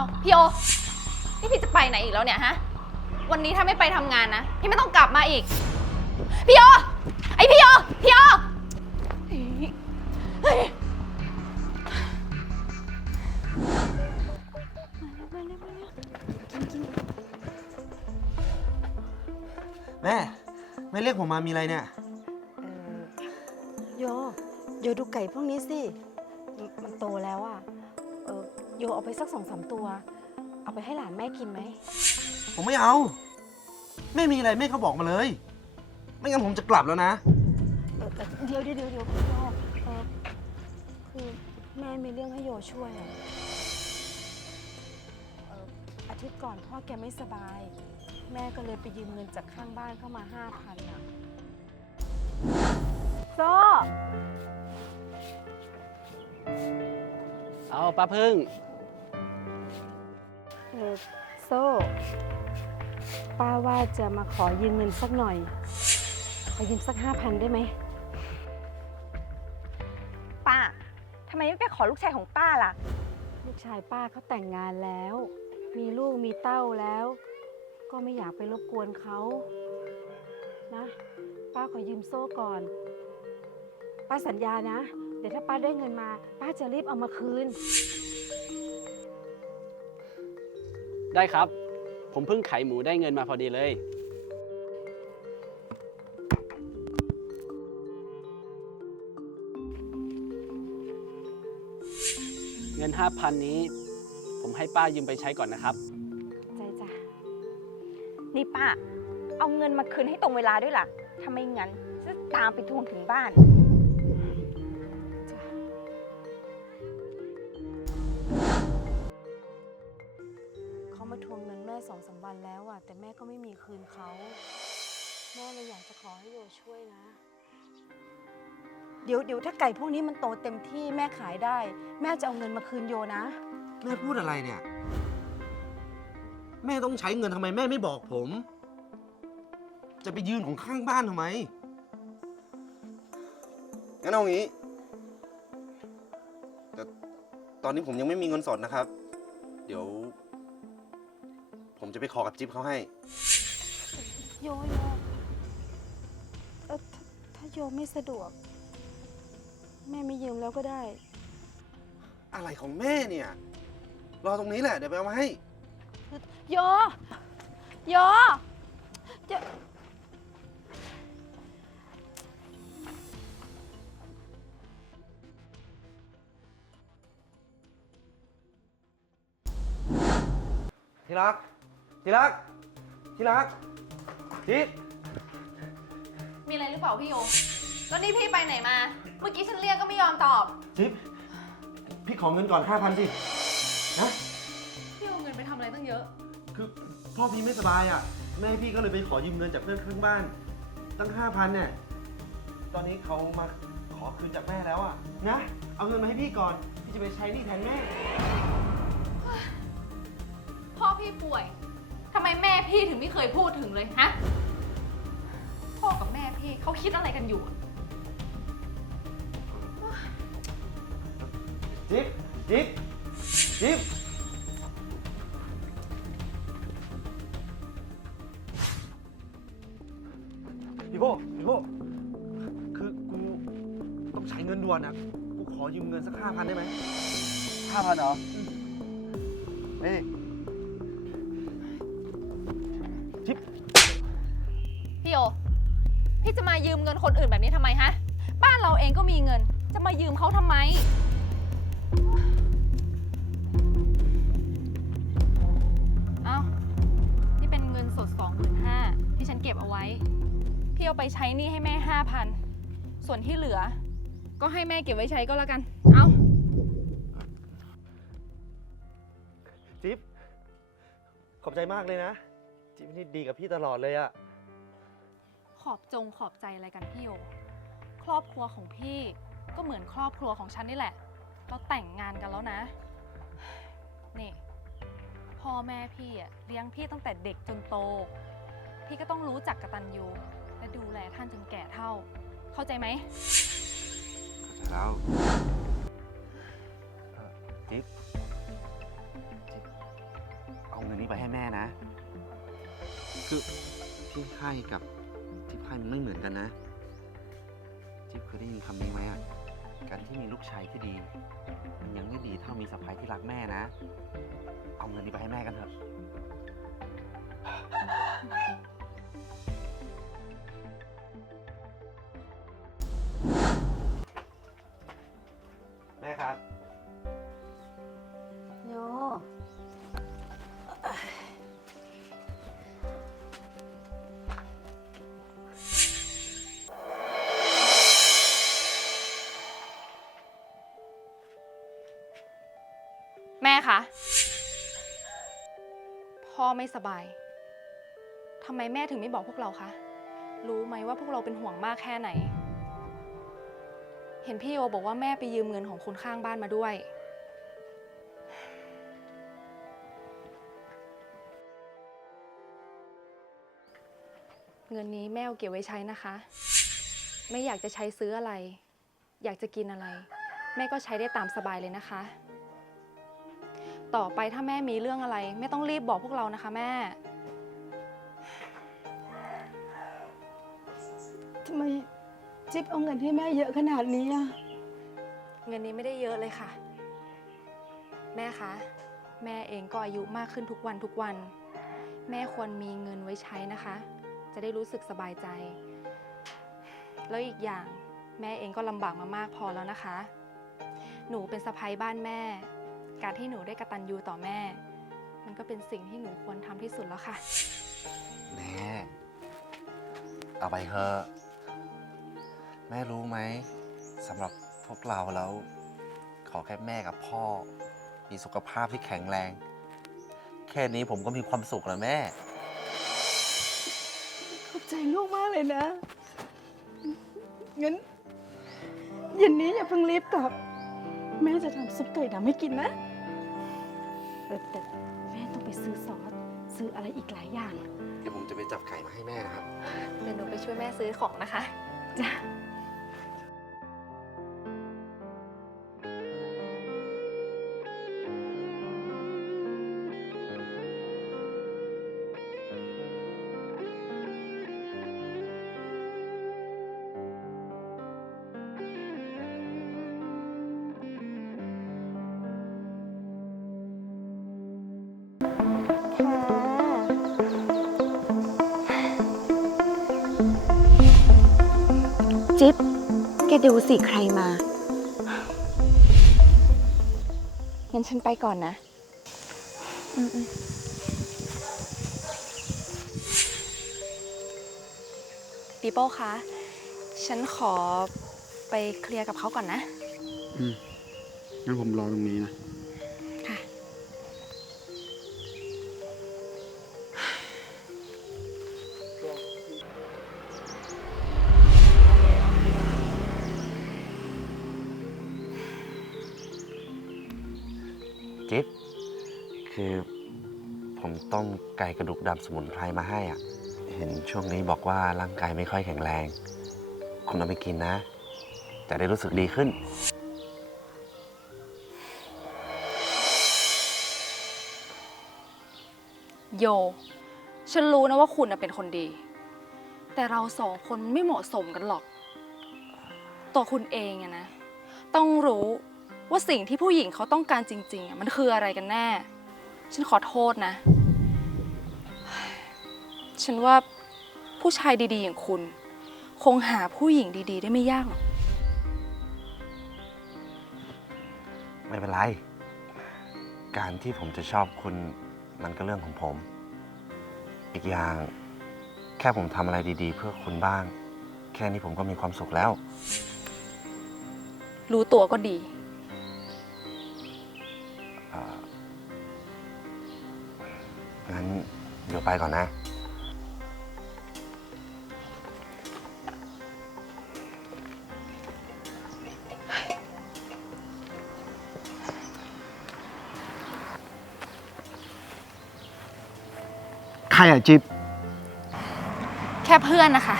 เอาพี่โอ นี่พี่จะไปไหนอีกแล้วเนี่ยฮะ วันนี้ถ้าไม่ไปทำงานนะ พี่ไม่ต้องกลับมาอีก พี่โอ ไอพี่โอ พี่โอเฮ้ยเฮ้ยแม่ แม่เรียกผมมามีอะไรเนี่ย เออโยโยดูไก่พวกนี้สิมมันโตแล้วอะเออ โยเอาไปสักสองสามตัว เอาไปให้หลานแม่กินไหม ผมไม่เอา แม่มีอะไรแม่ก็บอกมาเลย ไม่งั้นผมจะกลับแล้วนะ เออเออเดี๋ยวเดี๋ยวเดี๋ยวเดี๋ยวโยเออคือแม่มีเรื่องให้โยช่วยอะเอออาทิตย์ก่อนพ่อแกไม่สบาย แม่ก็เลยไปยืมเงินจากข้างบ้านเข้ามาห้าพันอะโซเอาป้าพึ่งเออ โซ่ ป้าว่าจะมาขอยืมเงินสักหน่อย ขอยืมสักห้าพันได้ไหม ป้าทำไมไม่ไปขอลูกชายของป้าล่ะ ลูกชายป้าเขาแต่งงานแล้ว มีลูกมีเต้าแล้ว ก็ไม่อยากไปรบกวนเขา นะ ป้าขอยืมโซ่ก่อน ป้าสัญญานะ เดี๋ยวถ้าป้าได้เงินมา ป้าจะรีบเอามาคืน ได้ครับ ผมเพิ่งขายหมูได้เงินมาพอดีเลย เงิน 5,000 นี้ ผมให้ป้ายืมไปใช้ก่อนนะครับ ใจจ้ะ นี่ป้า เอาเงินมาคืนให้ตรงเวลาด้วยล่ะ ถ้าไม่งั้นจะตามไปทวงถึงบ้าน ทวงเงินแม่สองสามวันแล้วอะแต่แม่ก็ไม่มีคืนเขา แม่เลยอยากจะขอให้โยช่วยนะ เดี๋ยวเดี๋ยวถ้าไก่พวกนี้มันโตเต็มที่แม่ขายได้ แม่จะเอาเงินมาคืนโยนะ แม่พูดอะไรเนี่ย แม่ต้องใช้เงินทำไมแม่ไม่บอกผม จะไปยืนของข้างบ้านทำไม งั้นเอางี้ แต่ตอนนี้ผมยังไม่มีเงินสดนะครับ เดี๋ยว ผมจะไปขอกับจิ๊บเขาให้ โยโยเออถ้าถ้าโยไม่สะดวก แม่ไม่ยืมแล้วก็ได้ อะไรของแม่เนี่ย รอตรงนี้แหละ เดี๋ยวไปเอามาให้ โย โยโยที่รัก ที่รัก ที่รักทิพมีอะไรหรือเปล่าพี่โอแล้วนี่พี่ไปไหนมา เมื่อกี้ฉันเรียกก็ไม่ยอมตอบทิพพี่ขอเงินก่อนห้าพันสินะพี่เอาเงินไปทำอะไรตั้งเยอะ คือพ่อพี่ไม่สบายอะ แม่พี่ก็เลยไปขอยืมเงินจากเพื่อนข้างบ้าน ตั้งห้าพันเนี่ย ตอนนี้เขามาขอคืนจากแม่แล้วอะ นะ เอาเงินมาให้พี่ก่อน พี่จะไปใช้หนี้แทนแม่ พ่อพี่ป่วยทำไม แม่พี่ถึงไม่เคยพูดถึงเลยฮะ พ่อกับแม่พี่เขาคิดอะไรกันอยู่อะจิ๊บจิ๊บจิ๊บพี่โบพี่โบคือกูต้องใช้เงินด่วนอะกูขอยืมเงินสักห้าพันได้ไหมห้าพันเหรอ นี่ พี่จะมายืมเงินคนอื่นแบบนี้ทำไมฮะ บ้านเราเองก็มีเงิน จะมายืมเขาทำไม เอ้า นี่เป็นเงินสด 25,000ที่ฉันเก็บเอาไว้ พี่เอาไปใช้หนี้ให้แม่ 5,000 ส่วนที่เหลือ ก็ให้แม่เก็บไว้ใช้ก็แล้วกัน เอ้า จิ๊บ ขอบใจมากเลยนะ จิ๊บนี่ดีกับพี่ตลอดเลยอะ ขอบจงขอบใจอะไรกันพี่โยครอบครัวของพี่ก็เหมือนครอบครัวของฉันนี่แหละ เราแต่งงานกันแล้วนะ นี่พ่อแม่พี่อะเลี้ยงพี่ตั้งแต่เด็กจนโต พี่ก็ต้องรู้จักกตัญญูและดูแลท่านจนแก่เท่า เข้าใจไหมเข้าใจแล้วเอ่จิ๊บจิ๊บเอาเงินนี้ไปให้แม่นะ คือพี่ให้กับ จิ๊บให้มันไม่เหมือนกันนะ จิ๊บเคยได้ยินคำนี้ไหมอะ การที่มีลูกชายที่ดี มันยังไม่ดีเท่ามีสะใภ้ที่รักแม่นะ เอาเงินนี้ไปให้แม่กันเถอะ ไม่สบายทำไมแม่ถึงไม่บอกพวกเราคะ รู้ไหมว่าพวกเราเป็นห่วงมากแค่ไหน เห็นพี่โอบอกว่าแม่ไปยืมเงินของคนข้างบ้านมาด้วย เงินนี้แม่เอาเก็บไว้ใช้นะคะ ไม่อยากจะใช้ซื้ออะไร อยากจะกินอะไร แม่ก็ใช้ได้ตามสบายเลยนะคะ ต่อไปถ้าแม่มีเรื่องอะไร ไม่ต้องรีบบอกพวกเรานะคะแม่ ทำไมจิ๊บเอาเงินให้แม่เยอะขนาดนี้อะเงินนี้ไม่ได้เยอะเลยค่ะ แม่คะ แม่เองก็อายุมากขึ้นทุกวันทุกวัน แม่ควรมีเงินไว้ใช้นะคะ จะได้รู้สึกสบายใจ แล้วอีกอย่างแม่เองก็ลำบากมามากพอแล้วนะคะ หนูเป็นสะพ้ยบ้านแม่ การที่หนูได้กระตันยูต่อแม่ มันก็เป็นสิ่งที่หนูควรทำที่สุดแล้วค่ะ แม่ เอาไปเถอะแม่รู้ไหมสำหรับพวกเราแล้ว ขอแค่แม่กับพ่อ มีสุขภาพที่แข็งแรง แค่นี้ผมก็มีความสุขแล้วแม่ ขอบใจลูกมากเลยนะ งั้นเย็นนี้อย่าเพิ่งรีบกลับ แม่จะทำซุปไก่ดำให้กินนะ เออแต่แม่ต้องไปซื้อซอสซื้ออะไรอีกหลายอย่าง เดี๋ยวผมจะไปจับไก่มาให้แม่นะครับ เดี๋ยวหนูไปช่วยแม่ซื้อของนะคะ จ้ะ แกดูสิใครมา งั้นฉันไปก่อนนะปีโป้คะ ฉันขอไปเคลียร์กับเขาก่อนนะ อืมงั้นผมรอตรงนี้นะค่ะ ต้มไก่กระดูกดำสมุนไพรมาให้อะ เห็นช่วงนี้บอกว่าร่างกายไม่ค่อยแข็งแรง คุณเอาไปกินนะแต่ได้รู้สึกดีขึ้น โย ฉันรู้นะว่าคุณน่ะเป็นคนดี แต่เราสองคนไม่เหมาะสมกันหรอก ตัวคุณเองอะนะ ต้องรู้ว่าสิ่งที่ผู้หญิงเขาต้องการจริงๆอะมันคืออะไรกันแน่ ฉันขอโทษนะ ฉันว่าผู้ชายดีๆ อย่างคุณ คงหาผู้หญิงดีๆ ได้ไม่ยากหรอก ไม่เป็นไร การที่ผมจะชอบคุณมันก็เรื่องของผม อีกอย่างแค่ผมทำอะไรดีๆ เพื่อคุณบ้าง แค่นี้ผมก็มีความสุขแล้ว รู้ตัวก็ดีเอ่องั้นเดี๋ยวไปก่อนนะ รอะจิ๊บแค่เพื่อนนะคะ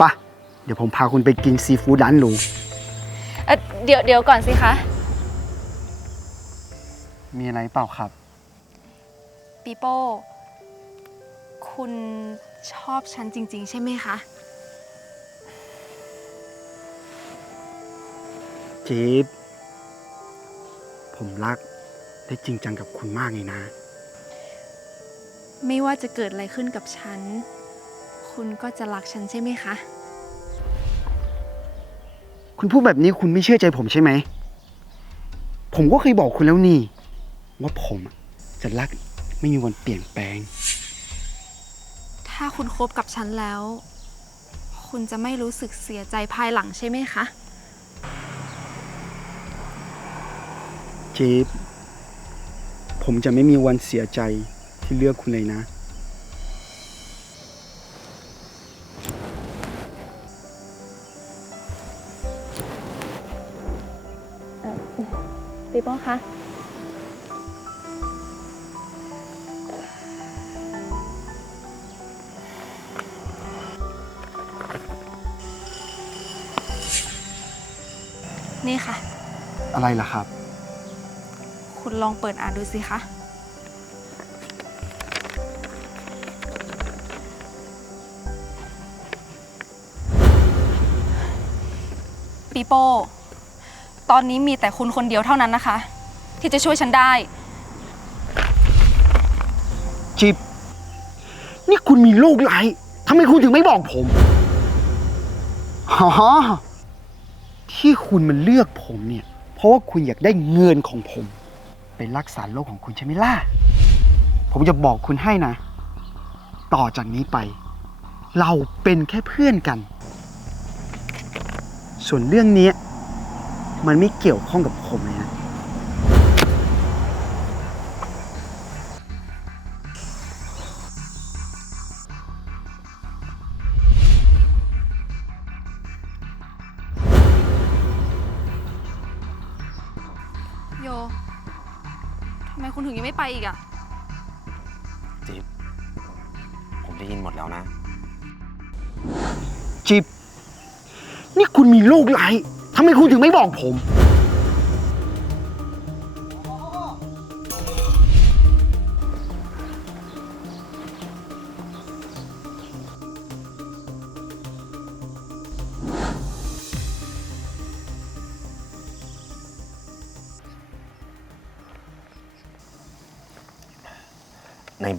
ปะเดี๋ยวผมพาคุณไปกินซีฟู้ดร้านหรูเอ่อเดี๋ยวเดี๋ยวก่อนสิคะ มีอะไรเปล่าครับ ปีโป้ คุณชอบฉันจริง ๆ ใช่ไหมคะ จิ๊บผมรัก และจริงจังกับคุณมากเลยนะ ไม่ว่าจะเกิดอะไรขึ้นกับฉัน คุณก็จะรักฉันใช่ไหมคะ คุณพูดแบบนี้คุณไม่เชื่อใจผมใช่ไหม ผมก็เคยบอกคุณแล้วนี่ ว่าผมอะจะรักไม่มีวันเปลี่ยนแปลง ถ้าคุณคบกับฉันแล้ว คุณจะไม่รู้สึกเสียใจภายหลังใช่ไหมคะจิ๊บ ผมจะไม่มีวันเสียใจที่เลือกคุณเลยนะ ปีโป้คะ นี่ค่ะ อะไรล่ะครับ คุณลองเปิดอ่านดูสิคะปีโป้ ตอนนี้มีแต่คุณคนเดียวเท่านั้นนะคะ ที่จะช่วยฉันได้ จิบ นี่คุณมีลูกหลทำไมคุณถึงไม่บอกผมอ๋อที่คุณมันเลือกผมเนี่ย เพราะว่าคุณอยากได้เงินของผม ไปรักษาโรคของคุณใช่ไหมล่ะ ผมจะบอกคุณให้นะ ต่อจากนี้ไป เราเป็นแค่เพื่อนกัน ส่วนเรื่องนี้มันไม่เกี่ยวข้องกับผมเลยนะ ไมคุณถึงยังไม่ไปอีกอะจิ๊บผมได้ยินหมดแล้วนะ จิ๊บนี่คุณมีลูกหลายทำไมคุณถึงไม่บอกผม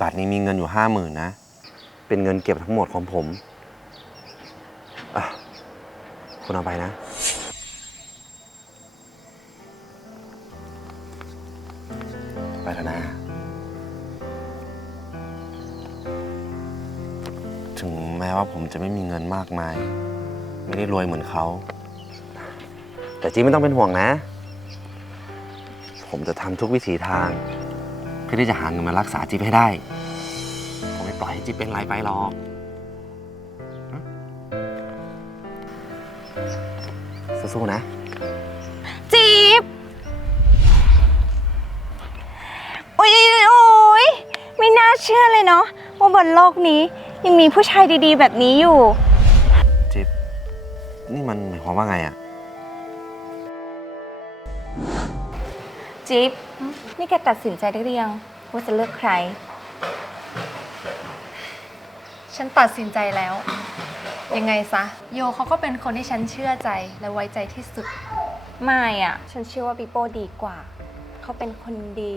บัตรนี้มีเงินอยู่ห้าหมื่นนะ เป็นเงินเก็บทั้งหมดของผมอะคุณเอาไปนะ ไปแล้วนะ ถึงแม้ว่าผมจะไม่มีเงินมากมาย ไม่ได้รวยเหมือนเขา แต่จิ๊บไม่ต้องเป็นห่วงนะ ผมจะทำทุกวิถีทาง เพื่อที่จะหาเงินมารักษาจิ๊บให้ได้ ผมไม่ปล่อยให้จิ๊บเป็นไรไปหรอกหึสู้ๆนะจี๊บโอ้ยโอ้ยไม่น่าเชื่อเลยเนาะว่าบนโลกนี้ยังมีผู้ชายดีๆ แบบนี้อยู่ จิ๊บนี่มันหมายความว่าไงอะจิ๊บ นี่แกตัดสินใจได้หรือยังว่าจะเลือกใคร ฉันตัดสินใจแล้ว ยังไงซะ โยเขาก็เป็นคนที่ฉันเชื่อใจและไว้ใจที่สุด ไม่อะฉันเชื่อว่าปีโป้ดีกว่า เขาเป็นคนดี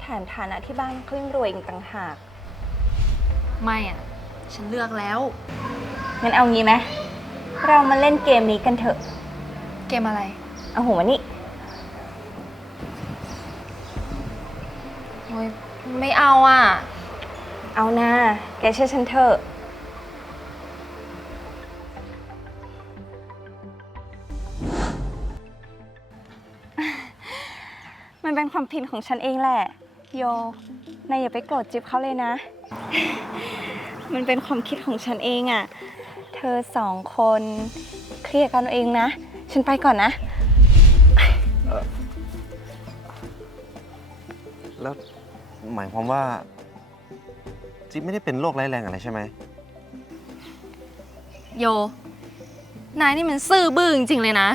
แถมฐานะที่บ้านเขายังรวยอีกต่างหาก ไม่อะฉันเลือกแล้ว งั้นเอางี้ไหมเรามาเล่นเกมนี้กันเถอะ เกมอะไร เอาหัวมานี่ โอ้ย ไม่เอาอะ เอานะแกเชื่อฉันเถอะ มันเป็นความผิดของฉันเองแหละ โย นายอย่าไปโกรธจิ๊บเขาเลยนะ มันเป็นความคิดของฉันเองอะ่ะ เธอสองคนเคลียร์กันเอาเองนะ ฉันไปก่อนนะ แล้ว หมายความว่า จิ๊บไม่ได้เป็นโรคร้ายแรงอะไรใช่ไหม โย นายนี่มันซื่อบื้อจริงๆเลยนะ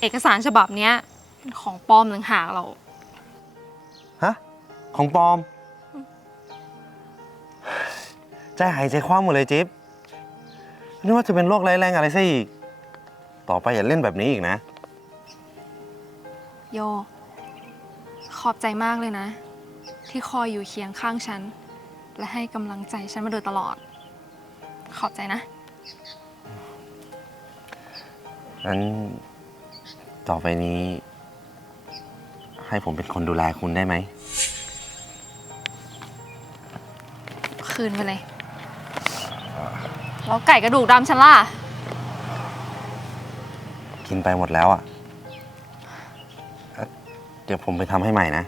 เอกสารฉบับเนี้ยเป็นของปลอมต่างหากเรา ฮะ ของปลอม ใจหายใจคว่ำหมดเลยจิ๊บนึกว่าจะเป็นโรคร้ายแรงอะไรซะอีก ต่อไปอย่าเล่นแบบนี้อีกนะ โย ขอบใจมากเลยนะ ที่คอยอยู่เคียงข้างฉัน และให้กำลังใจฉันมาโดยตลอด ขอบใจนะ งั้นต่อไปนี้ ให้ผมเป็นคนดูแลคุณได้ไหม คืนไปเลย แล้วไก่กระดูกดำฉันล่ะ กินไปหมดแล้วอะเอ่อเดี๋ยวผมไปทำให้ใหม่นะ